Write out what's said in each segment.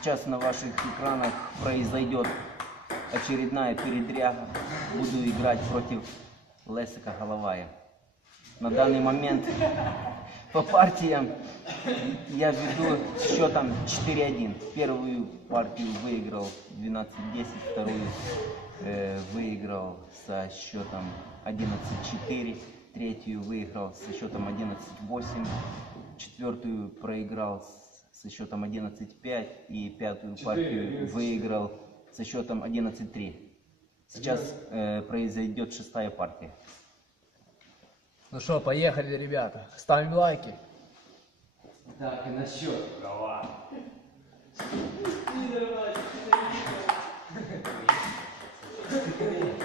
Сейчас на ваших экранах произойдет очередная передряга. Буду играть против Лесика Головая. На данный момент по партиям я веду счетом 4-1. Первую партию выиграл 12-10, вторую э, выиграл со счетом 11-4, третью выиграл со счетом 11-8, четвертую проиграл с- со счетом 11-5 и пятую 4, партию 11. выиграл со счетом 11-3. Сейчас э, произойдет шестая партия. Ну что, поехали, ребята. Ставим лайки. Так, и на счет.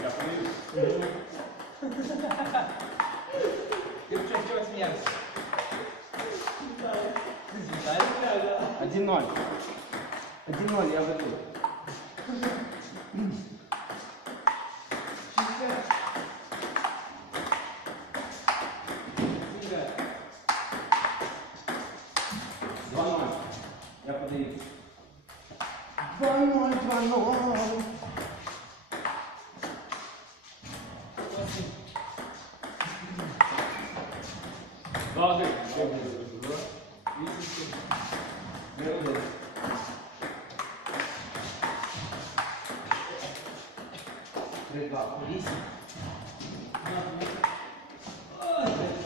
Я плюс. Ты что, чего смеешься? 1-0. 1-0, я веду. Я подаю. 2-0, 2-0. Daha da yapabiliriz burada. Беру. Три, два, вісім.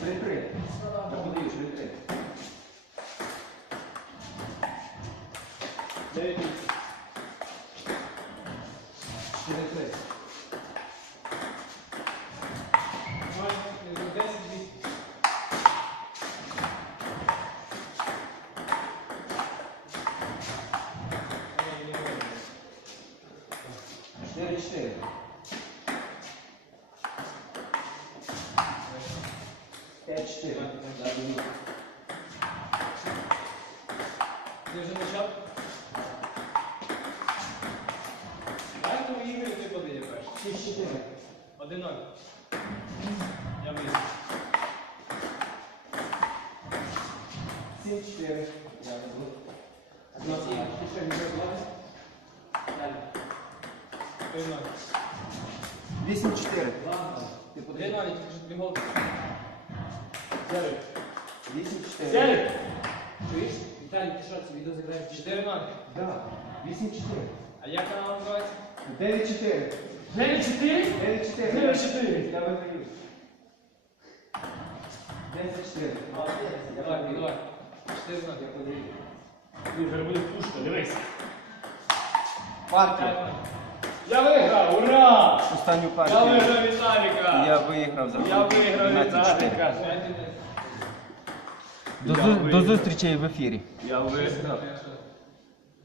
Три, три. Я подаю, три, три. Чотири, три. 4-4. Пять четыре. Да, минуту. Держи на счет. Поэтому Игорь ты победил. 4-4. 1-0. Я близко. 7-4. Я возьму. Еще не забывай. Далее. 8-4. Ти подивись. Ти навіть прямого. Серик. 8-4. Серик. Чуєш? Віталій, ти що це відео заграєш? 4-0. Да. 8-4. А як вона називається? 9-4. 9-4? 9-4. 9-4. Я виграю. 10-4. Давай, давай. 4-0, я подивлю. Ти вже буде пушка, дивись. Партія Я виграв, ура! Останню Я партію. виграв Віталіка! Я виграв за Я виграв 12-4. Віталіка! До, зу- до зустрічі в ефірі. Я виграв.